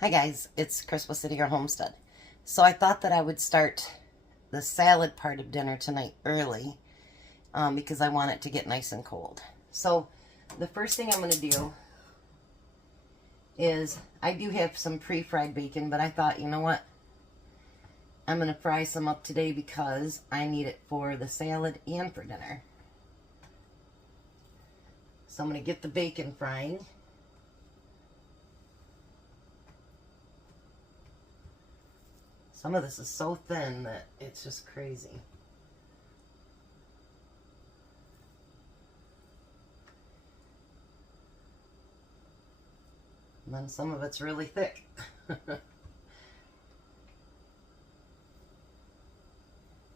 Hi guys, it's Chris with City Your Homestead. So I thought that I would start the salad part of dinner tonight early because I want it to get nice and cold. So the first thing I'm going to do is, I do have some pre-fried bacon, but I thought, you know what, I'm going to fry some up today because I need it for the salad and for dinner. So I'm going to get the bacon frying. Some of this is so thin that it's just crazy. And then some of it's really thick. And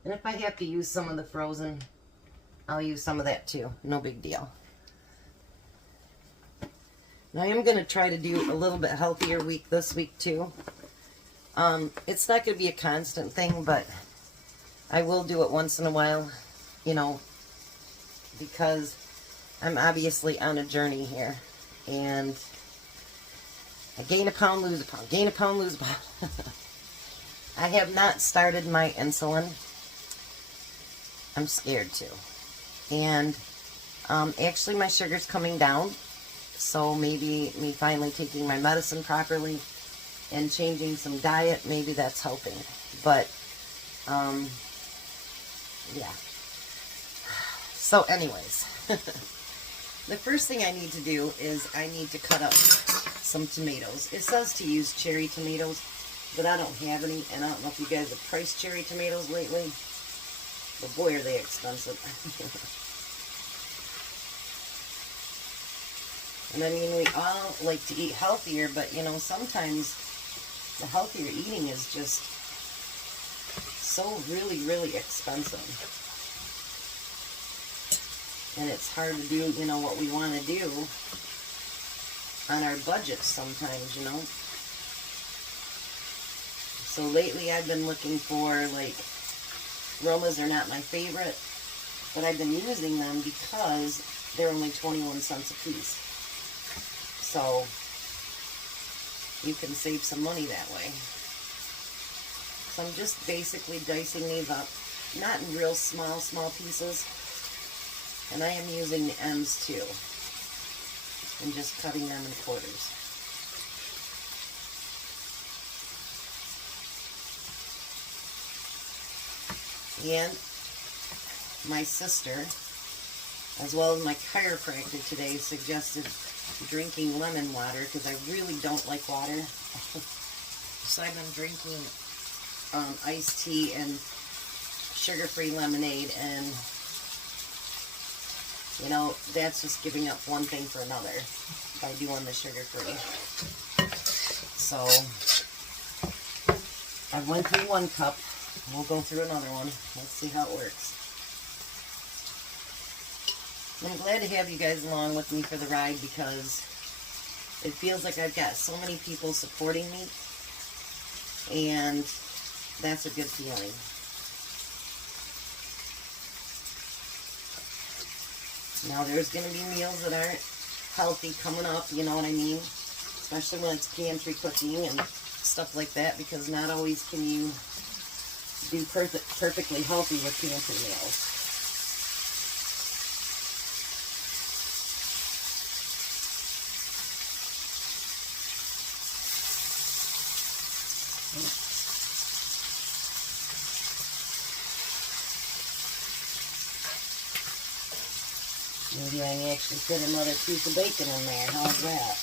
if I have to use some of the frozen, I'll use some of that too. No big deal. Now I am going to try to do a little bit healthier week this week too. It's not going to be a constant thing, but I will do it once in a while, you know, because I'm obviously on a journey here. And I gain a pound, lose a pound, gain a pound, lose a pound. I have not started my insulin. I'm scared to. And actually my sugar's coming down. So maybe me finally taking my medicine properly and changing some diet, maybe that's helping. But, yeah. So anyways, the first thing I need to do is I need to cut up some tomatoes. It says to use cherry tomatoes, but I don't have any, and I don't know if you guys have priced cherry tomatoes lately, but boy are they expensive. And I mean, we all like to eat healthier, but you know, sometimes the healthier eating is just so really, really expensive. And it's hard to do, you know, what we want to do on our budgets sometimes, you know. So lately I've been looking for, like, Romas are not my favorite, but I've been using them because they're only 21 cents a piece. So you can save some money that way. So I'm just basically dicing these up, not in real small pieces. And I am using the ends too, and just cutting them in quarters. And my sister, as well as my chiropractor today, suggested drinking lemon water because I really don't like water. So I've been drinking iced tea and sugar-free lemonade, and you know, that's just giving up one thing for another by doing the sugar-free. So I went through 1 cup. We'll go through another one. Let's see how it works. I'm glad to have you guys along with me for the ride because it feels like I've got so many people supporting me, and that's a good feeling. Now there's going to be meals that aren't healthy coming up, you know what I mean? Especially when it's pantry cooking and stuff like that, because not always can you do perfectly healthy with pantry meals. Maybe I can actually fit another piece of bacon in there. How's that?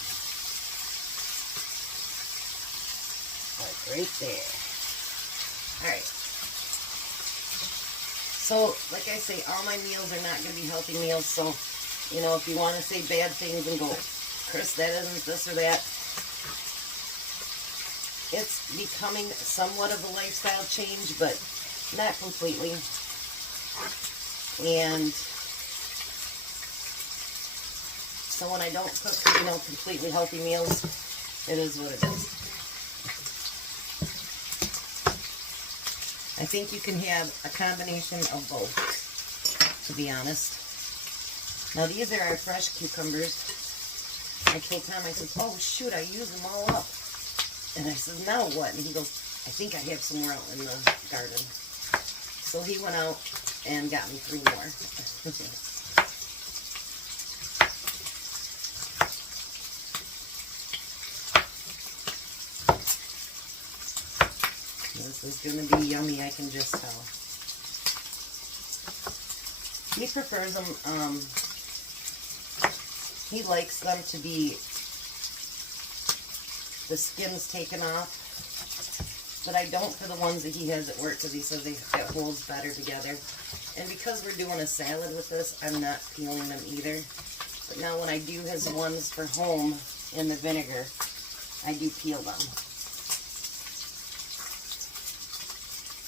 Like right there. Alright. So, like I say, all my meals are not going to be healthy meals. So, you know, if you want to say bad things and go, Chris, that isn't this or that. It's becoming somewhat of a lifestyle change, but not completely. And so when I don't cook, you know, completely healthy meals, it is what it is. I think you can have a combination of both, to be honest. Now these are our fresh cucumbers. I told Tom, I said, oh shoot, I used them all up. And I said, now what? And he goes, I think I have some more out in the garden. So he went out and got me 3 more. This is going to be yummy, I can just tell. He prefers them, he likes them to be the skin's taken off, but I don't for the ones that he has at work because he says it holds better together. And because we're doing a salad with this, I'm not peeling them either. But now when I do his ones for home in the vinegar, I do peel them.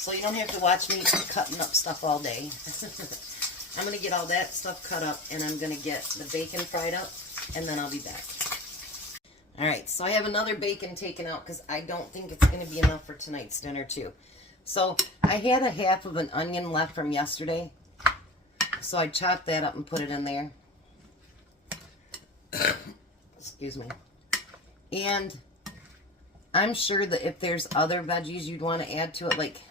So you don't have to watch me cutting up stuff all day. I'm going to get all that stuff cut up, and I'm going to get the bacon fried up, and then I'll be back. Alright, so I have another bacon taken out because I don't think it's going to be enough for tonight's dinner too. So I had a half of an onion left from yesterday, so I chopped that up and put it in there. Excuse me. And I'm sure that if there's other veggies you'd want to add to it, like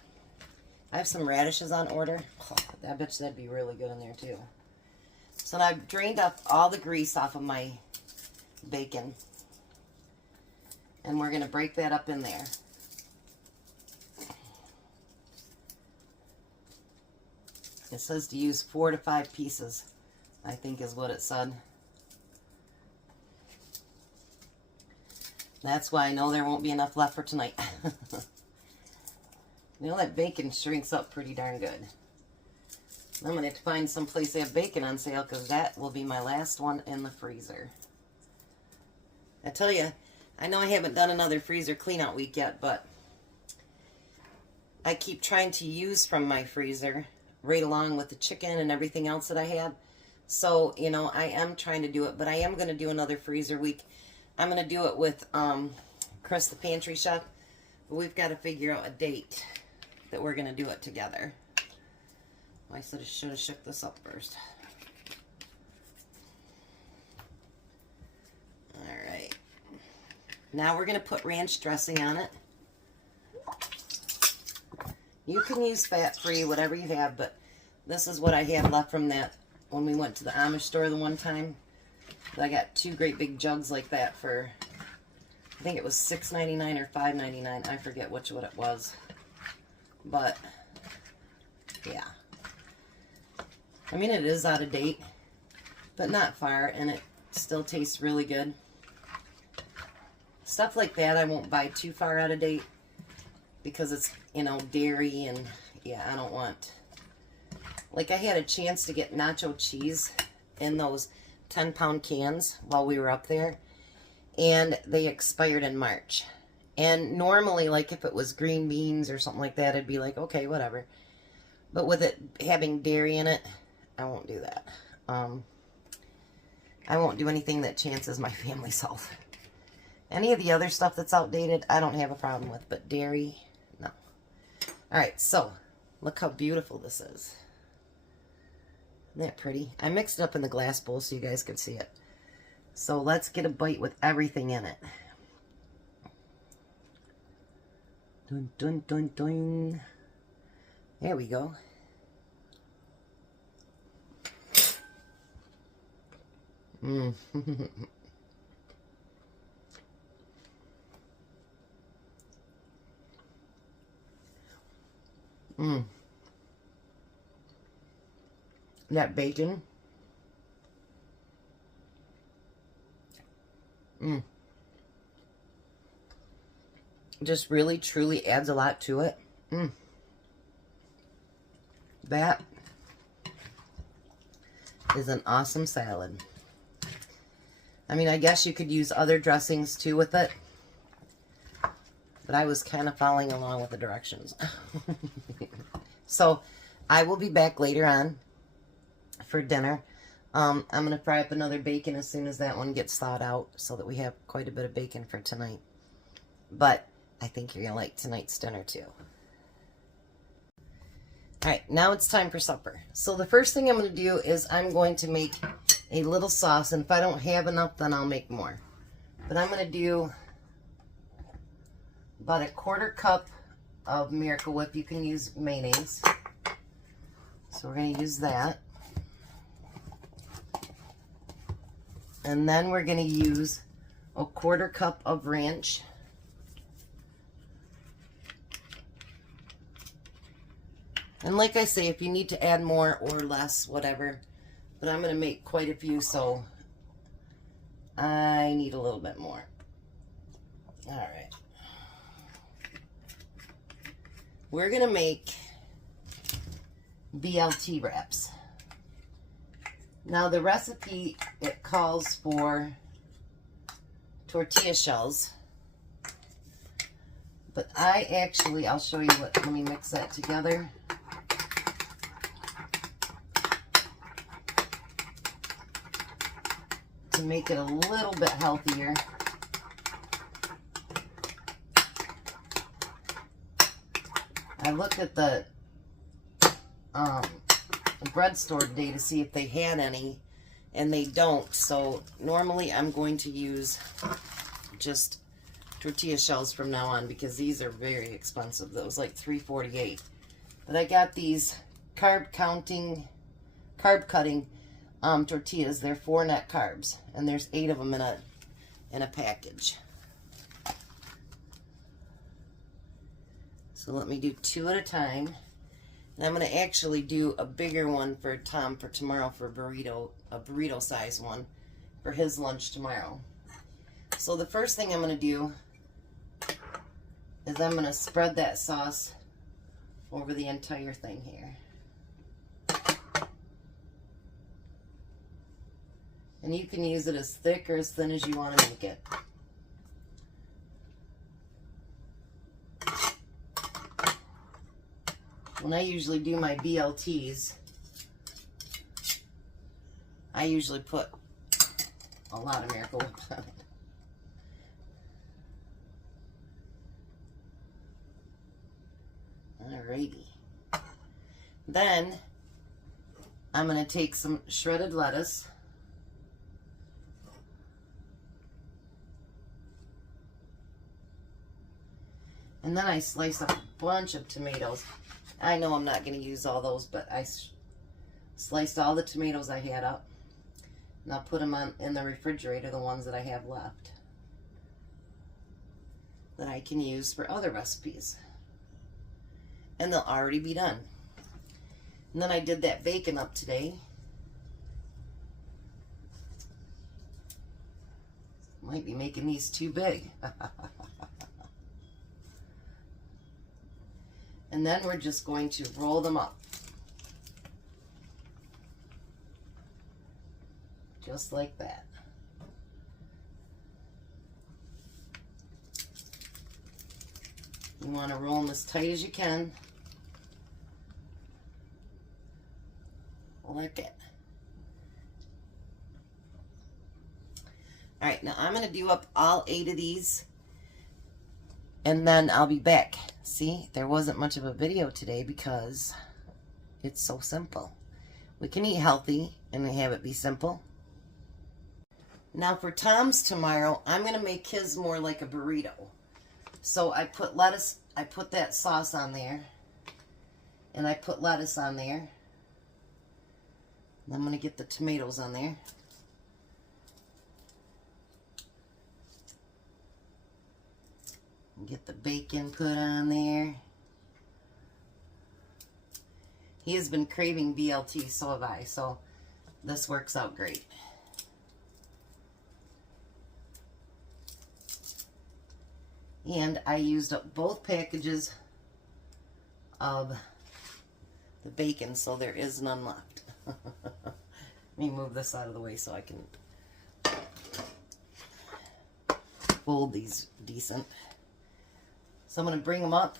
I have some radishes on order. Oh, I bet you that'd be really good in there too. So now I've drained up all the grease off of my bacon. And we're going to break that up in there. It says to use 4 to 5 pieces, I think is what it said. That's why I know there won't be enough left for tonight. You know, that bacon shrinks up pretty darn good. I'm going to have to find some place they have bacon on sale because that will be my last one in the freezer. I tell you, I know I haven't done another freezer clean out week yet, but I keep trying to use from my freezer right along with the chicken and everything else that I have. So, you know, I am trying to do it, but I am going to do another freezer week. I'm going to do it with Chris, the pantry chef, but we've got to figure out a date that we're going to do it together. I should have shook this up first. Alright. Now we're going to put ranch dressing on it. You can use fat-free, whatever you have, but this is what I had left from that when we went to the Amish store the one time. I got 2 great big jugs like that for, I think it was $6.99 or $5.99. I forget which one it was. But, yeah. I mean, it is out of date, but not far, and it still tastes really good. Stuff like that I won't buy too far out of date because it's, you know, dairy and, yeah, I don't want. Like, I had a chance to get nacho cheese in those 10-pound cans while we were up there, and they expired in March. And normally, like, if it was green beans or something like that, I'd be like, okay, whatever. But with it having dairy in it, I won't do that. I won't do anything that chances my family's health. Any of the other stuff that's outdated, I don't have a problem with, but dairy, no. Alright, so, look how beautiful this is. Isn't that pretty? I mixed it up in the glass bowl so you guys could see it. So let's get a bite with everything in it. Dun, dun, dun, dun. There we go. Mmm. Mmm. That bacon. Mmm. Just really, truly adds a lot to it. Mmm. That is an awesome salad. I mean, I guess you could use other dressings too with it. But I was kind of following along with the directions. So, I will be back later on for dinner. I'm going to fry up another bacon as soon as that one gets thawed out so that we have quite a bit of bacon for tonight. But I think you're going to like tonight's dinner too. Alright, now it's time for supper. So the first thing I'm going to do is I'm going to make a little sauce. And if I don't have enough, then I'll make more. But I'm going to do about a 1/4 cup of Miracle Whip. You can use mayonnaise. So we're going to use that. And then we're going to use a 1/4 cup of ranch. And like I say, if you need to add more or less, whatever. But I'm going to make quite a few, so I need a little bit more. All right. We're going to make BLT wraps. Now the recipe, it calls for tortilla shells. But I actually, I'll show you what, let me mix that together. To make it a little bit healthier. I looked at the bread store today to see if they had any, and they don't. So normally I'm going to use just tortilla shells from now on because these are very expensive. That was like $3.48. But I got these carb cutting tortillas. They're 4 net carbs, and there's 8 of them in a package. So let me do 2 at a time. And I'm going to actually do a bigger one for Tom for tomorrow for a burrito size one for his lunch tomorrow. So the first thing I'm going to do is I'm going to spread that sauce over the entire thing here. And you can use it as thick or as thin as you want to make it. When I usually do my BLTs, I usually put a lot of Miracle Whip on it. Alrighty. Then I'm going to take some shredded lettuce. And then I slice up a bunch of tomatoes. I know I'm not going to use all those, but I sliced all the tomatoes I had up. And I'll put them in the refrigerator, the ones that I have left, that I can use for other recipes. And they'll already be done. And then I did that bacon up today. Might be making these too big. And then we're just going to roll them up. Just like that. You want to roll them as tight as you can. Like it. Alright, now I'm going to do up all 8 of these. And then I'll be back. See, there wasn't much of a video today because it's so simple. We can eat healthy and have it be simple. Now for Tom's tomorrow, I'm going to make his more like a burrito. So I put lettuce, I put that sauce on there. And I put lettuce on there. And I'm going to get the tomatoes on there. Get the bacon put on there. He has been craving BLT, so have I, so this works out great. And I used up both packages of the bacon, so there is none left. Let me move this out of the way so I can fold these decent. So I'm going to bring them up,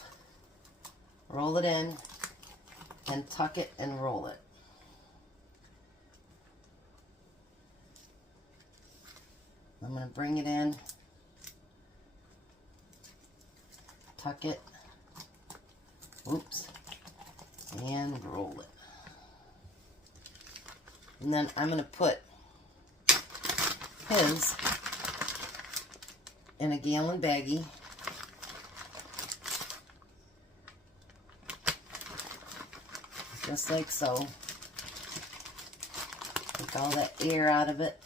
roll it in, and tuck it and roll it. I'm going to bring it in, tuck it, oops, and roll it. And then I'm going to put his in a gallon baggie. Just like so. Take all that air out of it.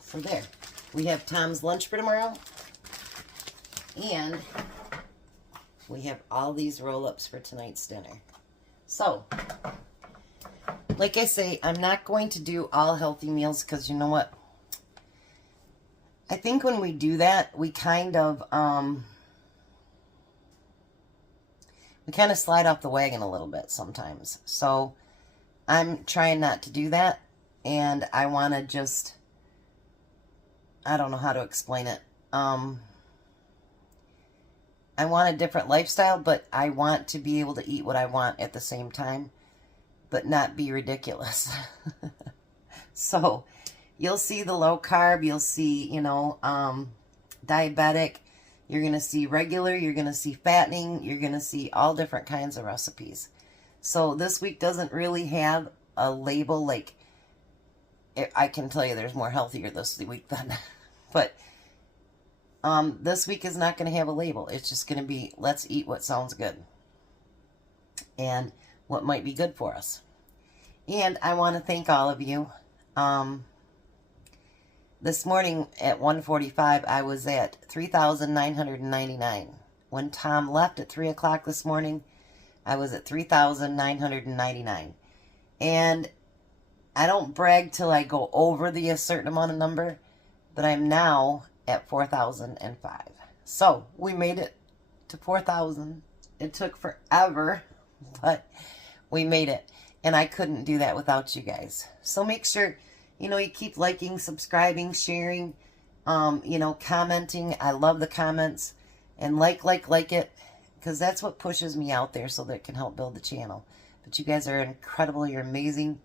So there. We have Tom's lunch for tomorrow. And we have all these roll-ups for tonight's dinner. So, like I say, I'm not going to do all healthy meals because you know what? I think when we do that, we kind of slide off the wagon a little bit sometimes. So, I'm trying not to do that. And I want to just, I don't know how to explain it. I want a different lifestyle, but I want to be able to eat what I want at the same time, but not be ridiculous. So, you'll see the low carb, you'll see, you know, diabetic, you're going to see regular, you're going to see fattening, you're going to see all different kinds of recipes. So, this week doesn't really have a label, like, I can tell you there's more healthier this week than, but this week is not going to have a label. It's just going to be, let's eat what sounds good and what might be good for us. And I want to thank all of you. This morning at 1:45, I was at 3,999. When Tom left at 3 o'clock this morning, I was at 3,999. And I don't brag till I go over a certain amount of number, but I'm now at 4,005. So we made it to 4,000. It took forever, but we made it. And I couldn't do that without you guys. So make sure, you know, you keep liking, subscribing, sharing, you know, commenting. I love the comments. And like it, because that's what pushes me out there so that it can help build the channel. But you guys are incredible. You're amazing.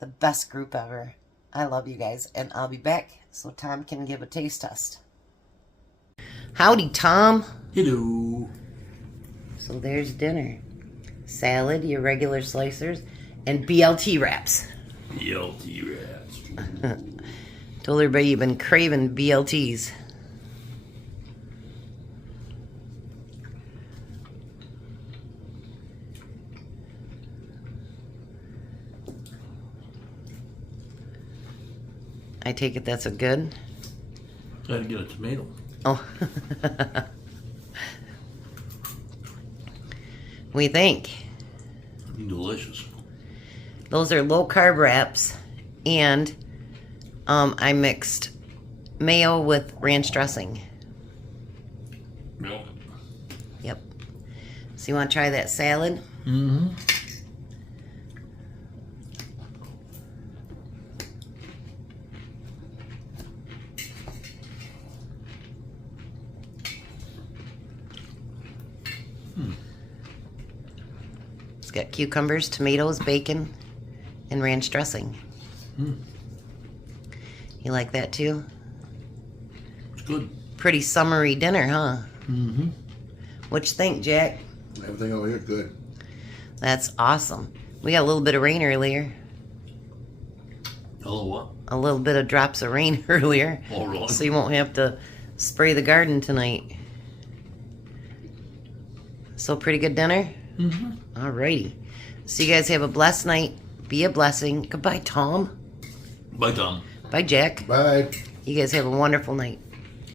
The best group ever. I love you guys. And I'll be back so Tom can give a taste test. Howdy, Tom. Hello. So there's dinner. Salad, your regular slicers, and BLT wraps. BLT wraps. Told everybody you've been craving BLTs. I take it that's a good? Gotta get a tomato. Oh. What do you think? Delicious. Those are low carb wraps, and I mixed mayo with ranch dressing. Milk. Yep. So you want to try that salad? Mm-hmm. It's got cucumbers, tomatoes, bacon, and ranch dressing. You like that too? It's good. Pretty summery dinner, huh? Mm-hmm. What you think, Jack? Everything over here good. That's awesome. We got a little bit of rain earlier. Hello, what? A little bit of drops of rain earlier. Oh, really? So you won't have to spray the garden tonight. So pretty good dinner? Mm-hmm. Alrighty. So you guys have a blessed night. Be a blessing. Goodbye, Tom. Bye, Tom. Bye, Jack. Bye. You guys have a wonderful night.